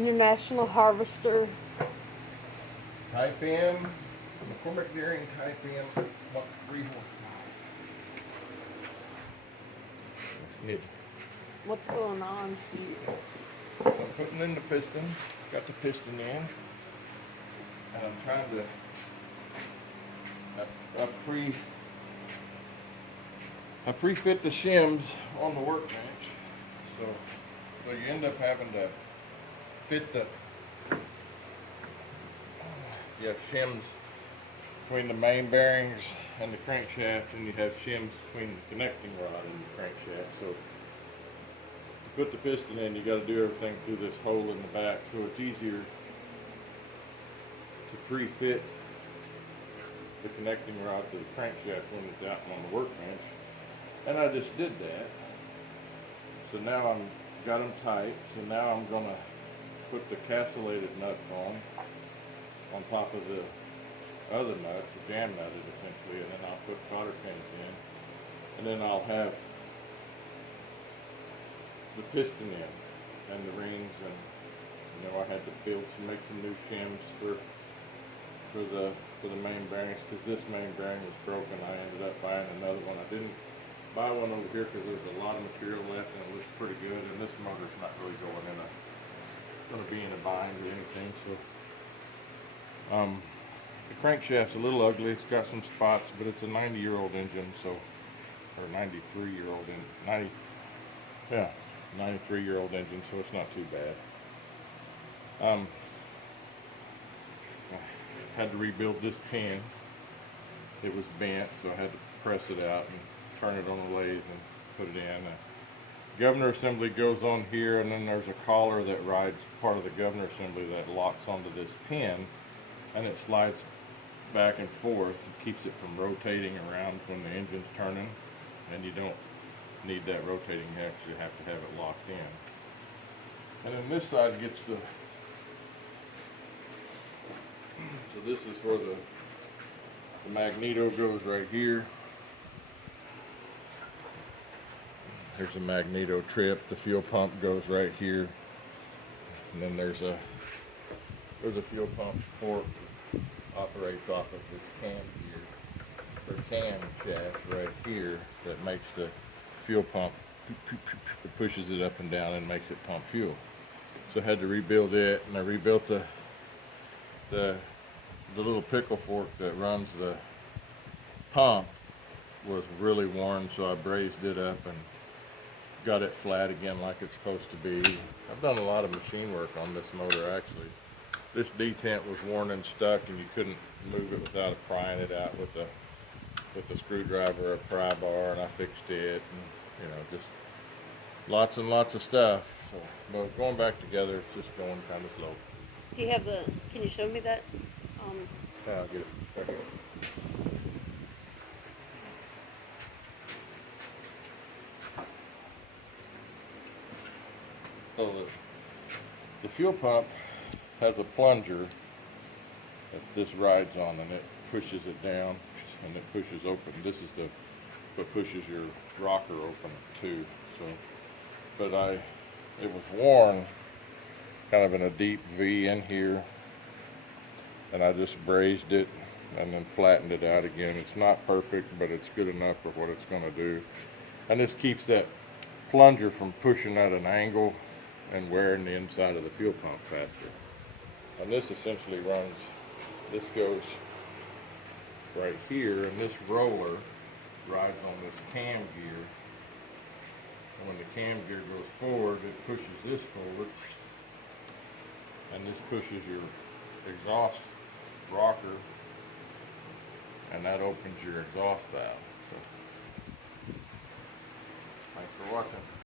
International Harvester. Type M, Mccormick Deering Type M, 3 horsepower. Good. What's going on? So I'm putting in the piston. Got the piston in, and I'm trying to I pre-fit the shims on the workbench. So you end up having to fit you have shims between the main bearings and the crankshaft, and you have shims between the connecting rod and the crankshaft. So to put the piston in, you got to do everything through this hole in the back, so it's easier to pre-fit the connecting rod to the crankshaft when it's out on the workbench. And I just did that. So now I'm got them tight. So now I'm gonna put the castellated nuts on top of the other nuts, the jam nutted essentially, and then I'll put cotter pins in, and then I'll have the piston in and the rings, and I had to make some new shims for the main bearings, because this main bearing was broken. I ended up buying another one. I didn't buy one over here because there's a lot of material left and it looks pretty good, and this motor's not really going to be in a bind or anything. So the crankshaft's a little ugly. It's got some spots, but it's a 90-year-old engine, so, or 93-year-old 93-year-old engine, so it's not too bad. I had to rebuild this pin. It was bent, so I had to press it out and turn it on the lathe and put it in. The governor assembly goes on here, and then there's a collar that rides part of the governor assembly that locks onto this pin, and it slides back and forth. It keeps it from rotating around when the engine's turning, and you don't need that rotating. You actually have to have it locked in. And then this side gets so this is where the magneto goes right here. There's a magneto trip. The fuel pump goes right here, and then there's a fuel pump fork that operates off of this cam gear, or cam shaft right here, that makes the fuel pump, it pushes it up and down and makes it pump fuel. So I had to rebuild it, and I rebuilt the little pickle fork that runs the pump was really worn, so I brazed it up and got it flat again like it's supposed to be. I've done a lot of machine work on this motor actually. This detent was worn and stuck, and you couldn't move it without prying it out with a screwdriver or a pry bar, and I fixed it, and just lots and lots of stuff. So, but going back together, it's just going kind of slow. Do you have can you show me that? Yeah, I'll get it right here. So the fuel pump has a plunger that this rides on, and it pushes it down, and it pushes open. This is what pushes your rocker open too. So, but it was worn kind of in a deep V in here, and I just brazed it and then flattened it out again. It's not perfect, but it's good enough for what it's going to do. And this keeps that plunger from pushing at an angle and wearing the inside of the fuel pump faster. And this essentially this goes right here, and this roller rides on this cam gear. And when the cam gear goes forward, it pushes this forward, and this pushes your exhaust rocker, and that opens your exhaust valve. So, thanks for watching.